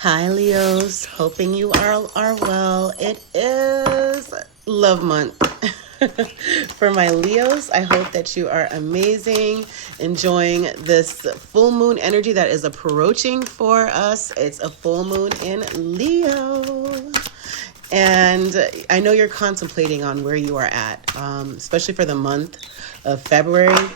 Hi, Leos. Hoping you are well. It is love month. For my Leos, I hope that you are amazing, enjoying this full moon energy that is approaching for us. It's a full moon in Leo. And I know you're contemplating on where you are at, especially for the month of February,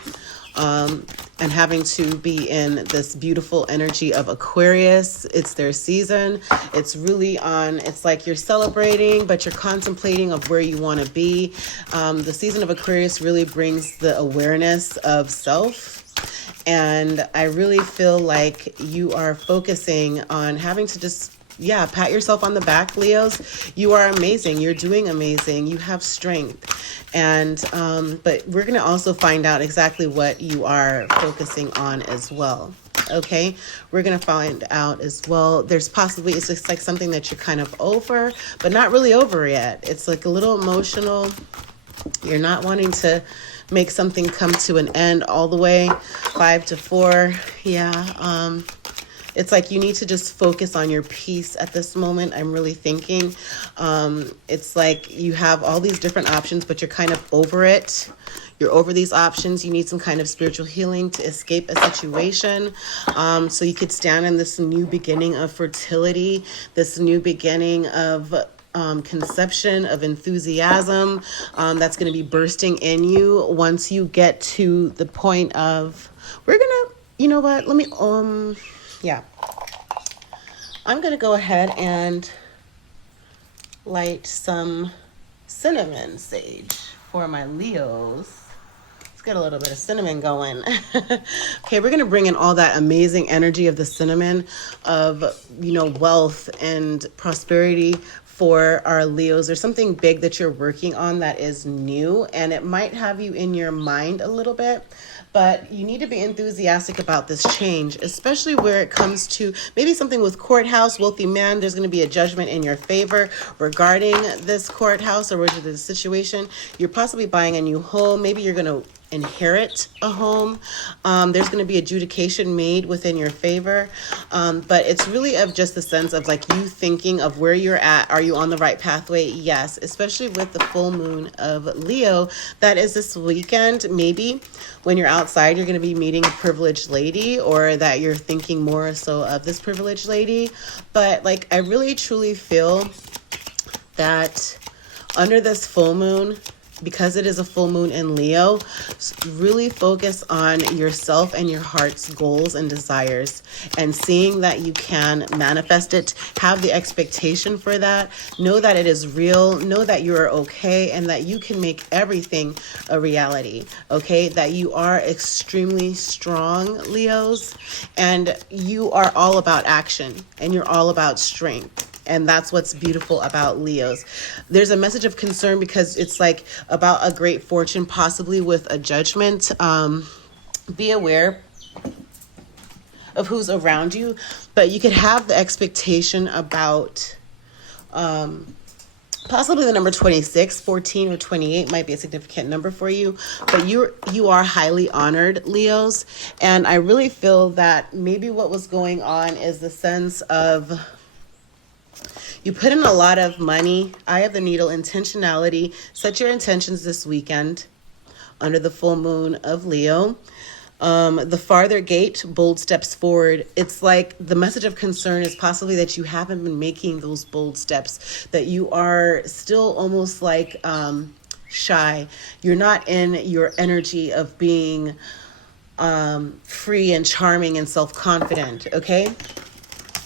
and having to be in this beautiful energy of Aquarius. It's their season. It's really on, it's like you're celebrating, but you're contemplating of where you want to be. The season of Aquarius really brings the awareness of self. And I really feel like you are focusing on having to just pat yourself on the back, Leos. You are amazing. You're doing amazing. You have strength. And, but we're going to also find out exactly what you are focusing on as well. Okay. We're going to find out as well. There's possibly, it's just like something that you're kind of over, but not really over yet. It's like a little emotional. You're not wanting to make something come to an end all the way. 5 to 4. Yeah. It's like you need to just focus on your peace at this moment. I'm really thinking it's like you have all these different options, but you're kind of over it. You're over these options. You need some kind of spiritual healing to escape a situation. So you could stand in this new beginning of fertility, this new beginning of conception, of enthusiasm that's going to be bursting in you once you get to the point of, we're going to, you know what, let me, I'm going to go ahead and light some cinnamon sage for my Leos. Let's get a little bit of cinnamon going. Okay, we're going to bring in all that amazing energy of the cinnamon, of, wealth and prosperity for our Leos. There's something big that you're working on that is new, and it might have you in your mind a little bit. But you need to be enthusiastic about this change, especially where it comes to maybe something with courthouse, wealthy man. There's going to be a judgment in your favor regarding this courthouse or the situation. You're possibly buying a new home. Maybe you're going to inherit a home. There's going to be adjudication made within your favor. But it's really of just the sense of like you thinking of where you're at. Are you on the right pathway? Yes, especially with the full moon of Leo. That is this weekend. Maybe when you're outside, you're going to be meeting a privileged lady, or that you're thinking more so of this privileged lady. But like, I really truly feel that under this full moon, because it is a full moon in Leo, really focus on yourself and your heart's goals and desires, and seeing that you can manifest it. Have the expectation for that. Know that it is real. Know that you are okay, and that you can make everything a reality. Okay, that you are extremely strong, Leos, and you are all about action, and you're all about strength. And that's what's beautiful about Leos. There's a message of concern because it's like about a great fortune, possibly with a judgment. Be aware of who's around you, but you could have the expectation about possibly the number 26, 14, or 28 might be a significant number for you, but you are highly honored, Leos. And I really feel that maybe what was going on is the sense of, you put in a lot of money. Eye of the needle, intentionality. Set your intentions this weekend under the full moon of Leo. The farther gate, bold steps forward. It's like the message of concern is possibly that you haven't been making those bold steps, that you are still almost like shy. You're not in your energy of being free and charming and self-confident, okay?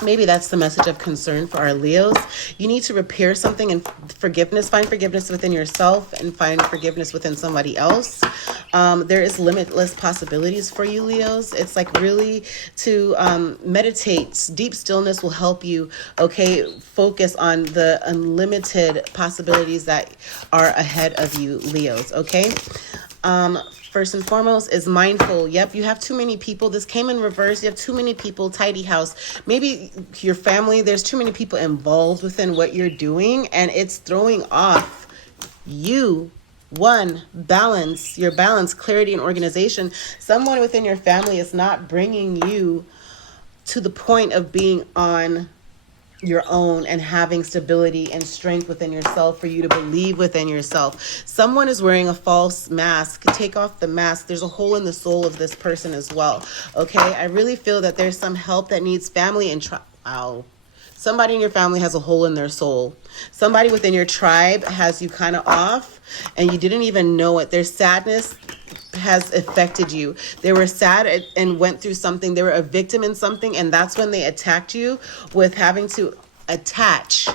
Maybe that's the message of concern for our Leos. You need to repair something, and forgiveness. Find forgiveness within yourself and find forgiveness within somebody else. There is limitless possibilities for you, Leos. It's like really to meditate. Deep stillness will help you, okay, focus on the unlimited possibilities that are ahead of you, Leos, okay? First and foremost is mindful. Yep, you have too many people. This came in reverse. You have too many people. Tidy house. Maybe your family, there's too many people involved within what you're doing, and it's throwing off you. One, balance, your balance, clarity, and organization. Someone within your family is not bringing you to the point of being on your own and having stability and strength within yourself for you to believe within yourself. Someone is wearing a false mask. Take off the mask. There's a hole in the soul of this person as well. Okay, I really feel that there's some help that needs family and wow. Somebody in your family has a hole in their soul. Somebody within your tribe has you kind of off and you didn't even know it. Their sadness has affected you. They were sad and went through something. They were a victim in something, and that's when they attacked you with having to attach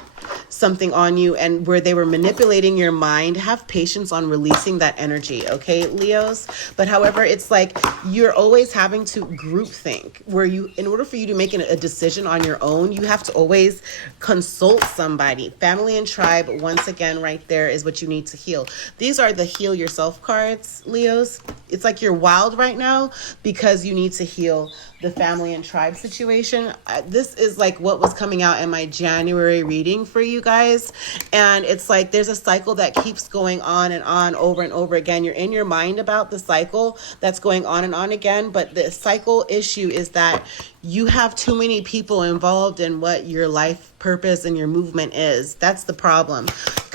something on you, and where they were manipulating your mind. Have patience on releasing that energy, okay, Leos? But however, it's like you're always having to group think, where you, in order for you to make a decision on your own, you have to always consult somebody. Family and tribe, once again, right there is what you need to heal. These are the heal yourself cards, Leos. It's like you're wild right now because you need to heal the family and tribe situation. This is like what was coming out in my January reading for you guys. And it's like there's a cycle that keeps going on and on over and over again. You're in your mind about the cycle that's going on and on again. But the cycle issue is that you have too many people involved in what your life purpose and your movement is. That's the problem.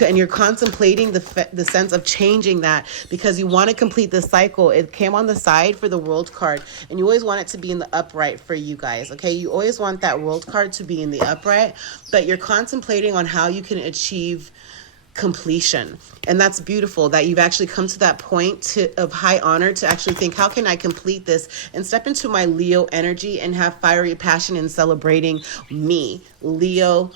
And you're contemplating the sense of changing that because you want to complete the cycle. It came on the side for the world card, and you always want it to be in the upright for you guys. Okay, you always want that world card to be in the upright, but you're contemplating on how you can achieve completion. And that's beautiful that you've actually come to that point of high honor to actually think, how can I complete this and step into my Leo energy and have fiery passion in celebrating me, Leo,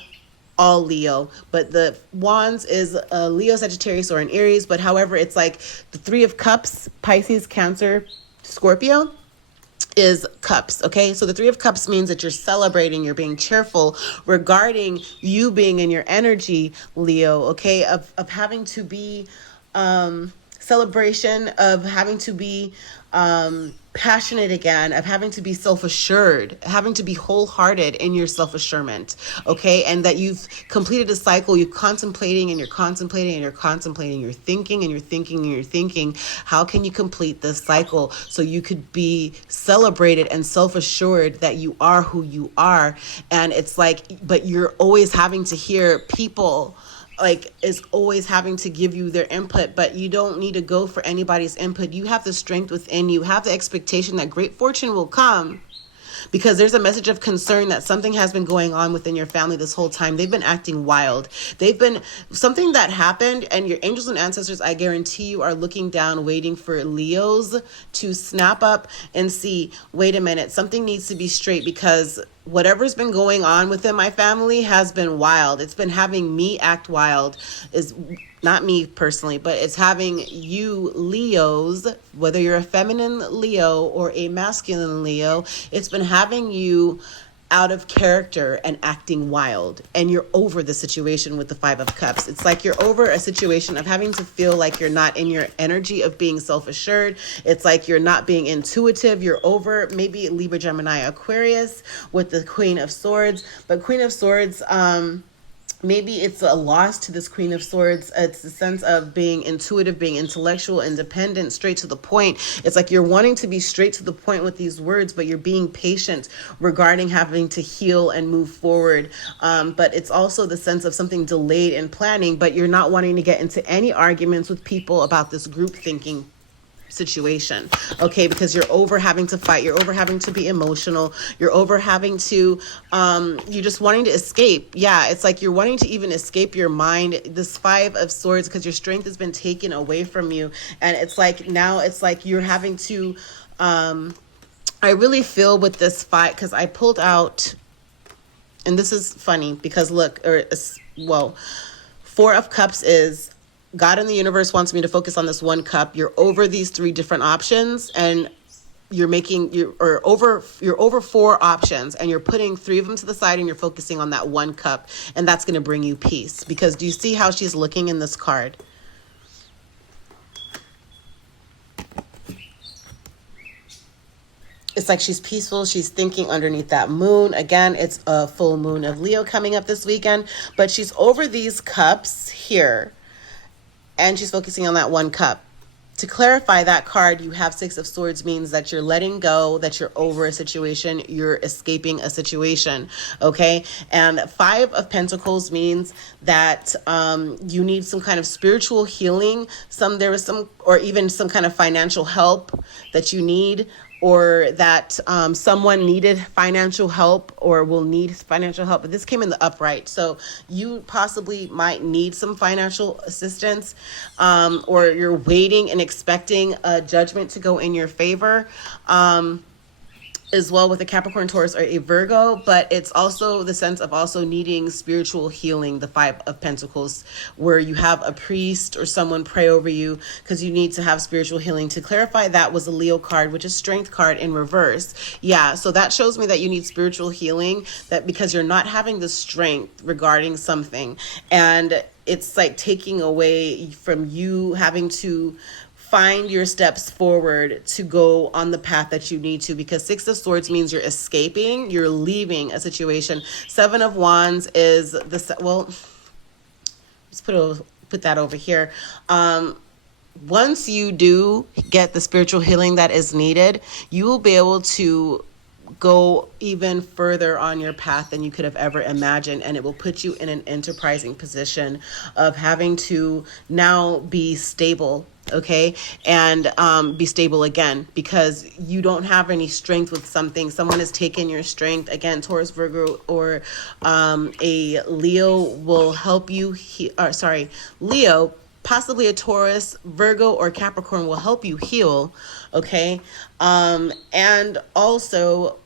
all Leo. But the wands is a Leo, Sagittarius, or an Aries. But however, it's like the Three of Cups, Pisces, Cancer, Scorpio is cups. Okay, so the Three of Cups means that you're celebrating, you're being cheerful regarding you being in your energy, Leo. Okay, of having to be celebration, of having to be passionate again, of having to be self-assured, having to be wholehearted in your self-assurement, okay? And that you've completed a cycle, you're contemplating and you're contemplating and you're contemplating, you're thinking and you're thinking and you're thinking, how can you complete this cycle so you could be celebrated and self-assured that you are who you are? And it's like, but you're always having to hear people like is always having to give you their input, but you don't need to go for anybody's input. You have the strength within you, have the expectation that great fortune will come, because there's a message of concern that something has been going on within your family this whole time. They've been acting wild. They've been something that happened, and your angels and ancestors, I guarantee you, are looking down, waiting for Leos to snap up and see, wait a minute, something needs to be straight, because whatever's been going on within my family has been wild. It's been having me act wild. Is not me personally, but it's having you Leos, whether you're a feminine Leo or a masculine Leo, it's been having you out of character and acting wild. And you're over the situation with the Five of Cups. It's like you're over a situation of having to feel like you're not in your energy of being self-assured. It's like you're not being intuitive. You're over maybe Libra, Gemini, Aquarius with the Queen of Swords. But Queen of Swords, maybe it's a loss to this Queen of Swords. It's the sense of being intuitive, being intellectual, independent, straight to the point. It's like you're wanting to be straight to the point with these words, but you're being patient regarding having to heal and move forward. But it's also the sense of something delayed in planning, but you're not wanting to get into any arguments with people about this group thinking situation, okay? Because you're over having to fight, you're over having to be emotional, you're over having to you're just wanting to escape. Yeah, it's like you're wanting to even escape your mind, this Five of Swords, because your strength has been taken away from you. And it's like now it's like you're having to I really feel with this fight, because I pulled out, and this is funny because look, well, Four of Cups is God in the universe wants me to focus on this one cup. You're over these three different options, and you're over four options, and you're putting three of them to the side, and you're focusing on that one cup, and that's going to bring you peace. Because do you see how she's looking in this card? It's like she's peaceful. She's thinking underneath that moon. Again, it's a full moon of Leo coming up this weekend, but she's over these cups here, and she's focusing on that one cup. to clarify that card, you have Six of Swords means that you're letting go, that you're over a situation, you're escaping a situation, okay? And Five of Pentacles means that you need some kind of spiritual healing. There was some, or even some kind of financial help that you need, or that someone needed financial help or will need financial help. But this came in the upright. So you possibly might need some financial assistance, or you're waiting and expecting a judgment to go in your favor. As well with a Capricorn, Taurus, or a Virgo, but it's also the sense of also needing spiritual healing, the Five of Pentacles, where you have a priest or someone pray over you because you need to have spiritual healing. To clarify, that was a Leo card, which is Strength card in reverse. Yeah, so that shows me that you need spiritual healing, that because you're not having the strength regarding something, and it's like taking away from you having to find your steps forward to go on the path that you need to, because Six of Swords means you're escaping, you're leaving a situation. Seven of Wands is well, let's put that over here. Once you do get the spiritual healing that is needed, you will be able to go even further on your path than you could have ever imagined, and it will put you in an enterprising position of having to now be stable, okay, and be stable again, because you don't have any strength with something. Someone has taken your strength. Again, Taurus, Virgo, or a Leo will help you. Leo, possibly a Taurus, Virgo, or Capricorn will help you heal, okay? And also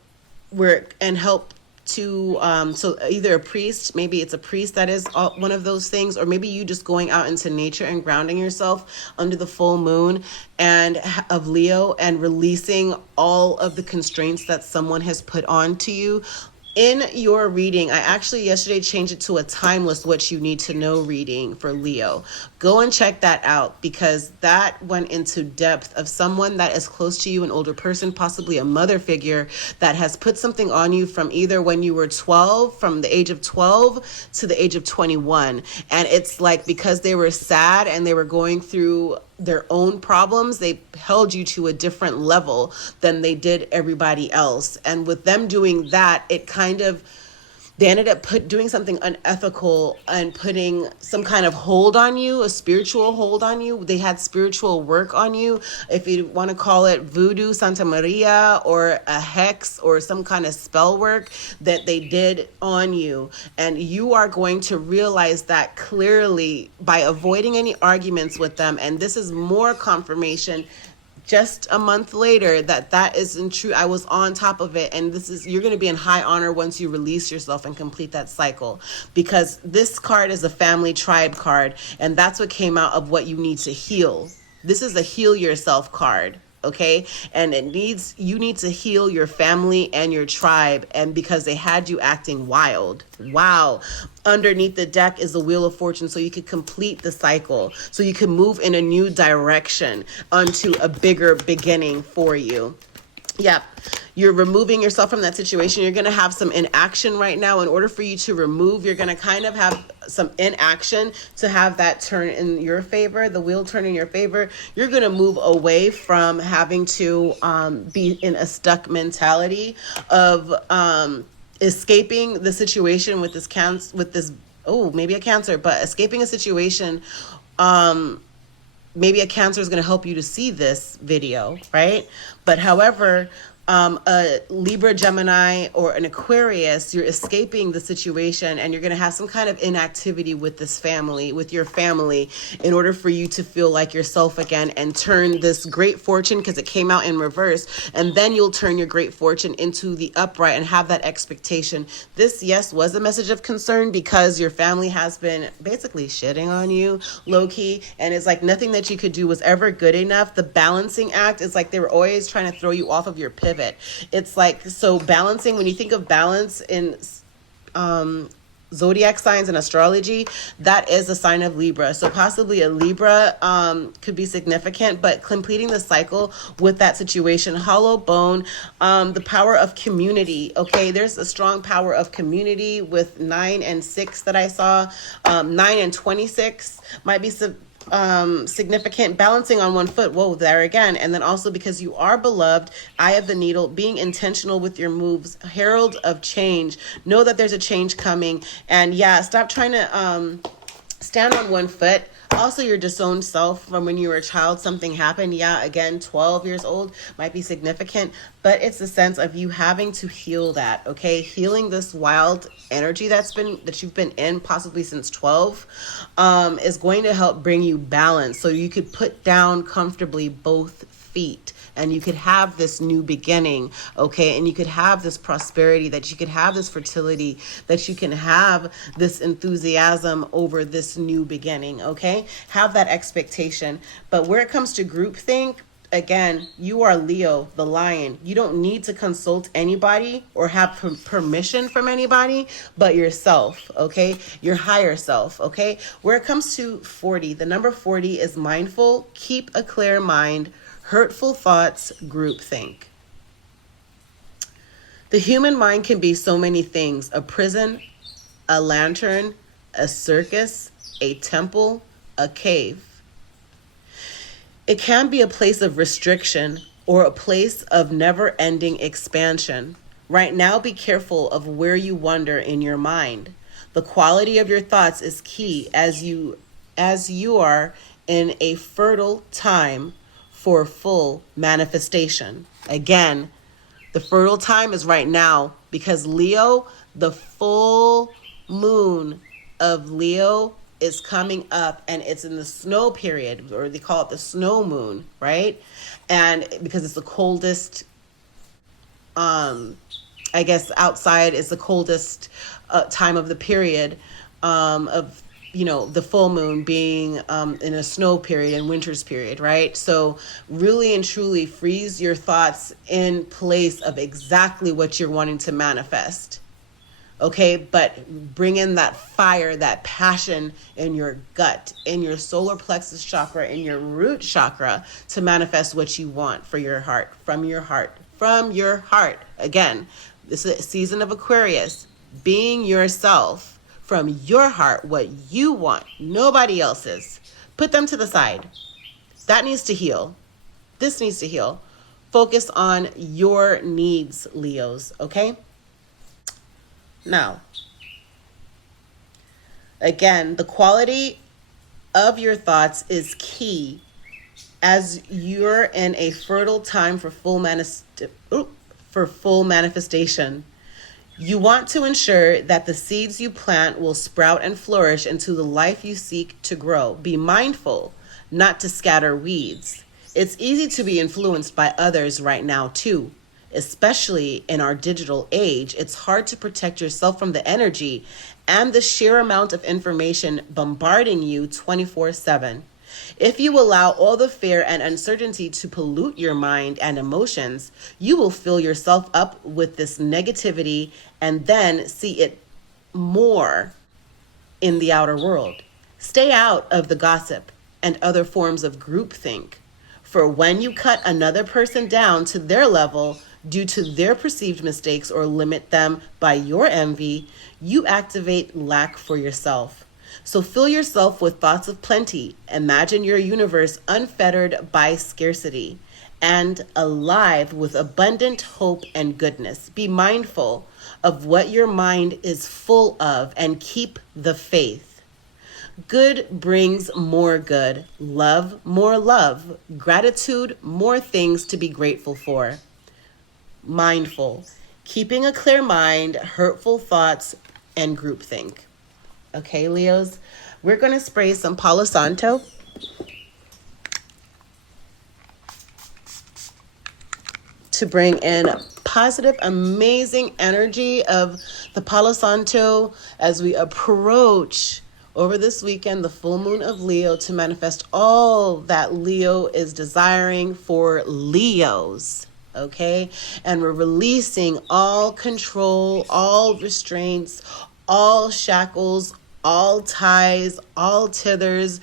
help to, so either a priest, maybe it's a priest that is one of those things, or maybe you just going out into nature and grounding yourself under the full moon and of Leo, and releasing all of the constraints that someone has put onto you. In your reading, I actually yesterday changed it to a timeless what you need to know reading for Leo. Go and check that out, because that went into depth of someone that is close to you, an older person, possibly a mother figure, that has put something on you from either when you were 12, from the age of 12 to the age of 21. And it's like, because they were sad and they were going through their own problems, they held you to a different level than they did everybody else. And with them doing that, they ended up doing something unethical and putting some kind of hold on you, a spiritual hold on you. They had spiritual work on you, if you want to call it voodoo, Santa Maria, or a hex, or some kind of spell work that they did on you. And you are going to realize that clearly by avoiding any arguments with them. And this is more confirmation just a month later that isn't true. I was on top of it, and you're going to be in high honor once you release yourself and complete that cycle, because this card is a family tribe card, and that's what came out of what you need to heal. This is a heal yourself card. Okay, and you need to heal your family and your tribe, and because they had you acting wild. Wow. Underneath the deck is the Wheel of Fortune, so you could complete the cycle, so you can move in a new direction onto a bigger beginning for you. Yep. You're removing yourself from that situation. You're going to have some inaction right now. In order for you to remove, you're going to kind of have some inaction to have that turn in your favor, the wheel turn in your favor. You're going to move away from having to be in a stuck mentality of escaping the situation with this maybe a Cancer, but escaping a situation. Maybe a Cancer is going to help you to see this video, right? But however, a Libra, Gemini, or an Aquarius, you're escaping the situation, and you're going to have some kind of inactivity with your family, in order for you to feel like yourself again and turn this great fortune, because it came out in reverse, and then you'll turn your great fortune into the upright and have that expectation. This, yes, was a message of concern, because your family has been basically shitting on you low-key, and it's like nothing that you could do was ever good enough. The balancing act is like they were always trying to throw you off of your pivot. It's like, so balancing, when you think of balance in zodiac signs and astrology, that is a sign of Libra. So possibly a Libra could be significant, but completing the cycle with that situation. Hollow bone, the power of community. Okay, there's a strong power of community with 9 and 6 that I saw. 9 and 26 might be significant balancing on one foot. Whoa, there again. And then also because you are beloved, eye of the needle, being intentional with your moves, herald of change. Know that there's a change coming. And yeah, stop trying to stand on one foot. Also, your disowned self from when you were a child, something happened. Yeah, again, 12 years old might be significant, but it's the sense of you having to heal that, okay? Healing this wild energy that you've been in possibly since 12 is going to help bring you balance so you could put down comfortably both feet and you could have this new beginning, okay? And you could have this prosperity, that you could have this fertility, that you can have this enthusiasm over this new beginning, okay? Have that expectation. But where it comes to groupthink, again, you are Leo, the lion. You don't need to consult anybody or have permission from anybody but yourself, okay? Your higher self, okay? Where it comes to 40, the number 40 is mindful, keep a clear mind, hurtful thoughts, groupthink. The human mind can be so many things: a prison, a lantern, a circus, a temple, a cave. It can be a place of restriction or a place of never-ending expansion. Right now, be careful of where you wander in your mind. The quality of your thoughts is key as you are in a fertile time for full manifestation. Again, the fertile time is right now because Leo, the full moon of Leo is coming up and it's in the snow period, or they call it the snow moon, right? And because it's the coldest, I guess outside is the coldest time of the period of the full moon being in a snow period and winter's period, right? So really and truly freeze your thoughts in place of exactly what you're wanting to manifest. Okay, but bring in that fire, that passion in your gut, in your solar plexus chakra, in your root chakra to manifest what you want for your heart, from your heart, from your heart. Again, this is a season of Aquarius, being yourself from your heart, what you want, nobody else's. Put them to the side. That needs to heal. This needs to heal. Focus on your needs, Leos, okay? Now, again, the quality of your thoughts is key as you're in a fertile time for full manifestation. You want to ensure that the seeds you plant will sprout and flourish into the life you seek to grow. Be mindful not to scatter weeds. It's easy to be influenced by others right now, too. Especially in our digital age, it's hard to protect yourself from the energy and the sheer amount of information bombarding you 24/7. If you allow all the fear and uncertainty to pollute your mind and emotions, you will fill yourself up with this negativity and then see it more in the outer world. Stay out of the gossip and other forms of groupthink. For when you cut another person down to their level due to their perceived mistakes or limit them by your envy, you activate lack for yourself. So fill yourself with thoughts of plenty. Imagine your universe unfettered by scarcity and alive with abundant hope and goodness. Be mindful of what your mind is full of and keep the faith. Good brings more good. Love, more love. Gratitude, more things to be grateful for. Mindful. Keeping a clear mind, hurtful thoughts, and groupthink. Okay, Leos, we're going to spray some Palo Santo. To bring in positive, amazing energy of the Palo Santo as we approach over this weekend the full moon of Leo to manifest all that Leo is desiring for Leos. Okay, and we're releasing all control, all restraints, all shackles, all ties, all tethers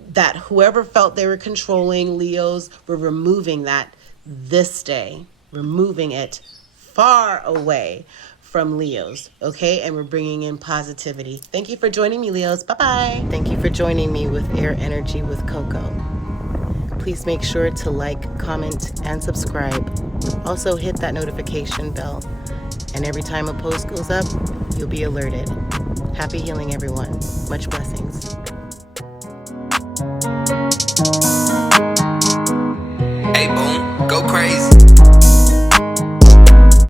that whoever felt they were controlling Leos, we're removing that this day, removing it far away from Leos, okay? And we're bringing in positivity. Thank you for joining me, Leos. Bye-bye. Thank you for joining me with Air Energy with Coco. Please make sure to like, comment, and subscribe. Also hit that notification bell. And every time a post goes up, you'll be alerted. Happy healing, everyone. Much blessings. Hey, boom, go crazy.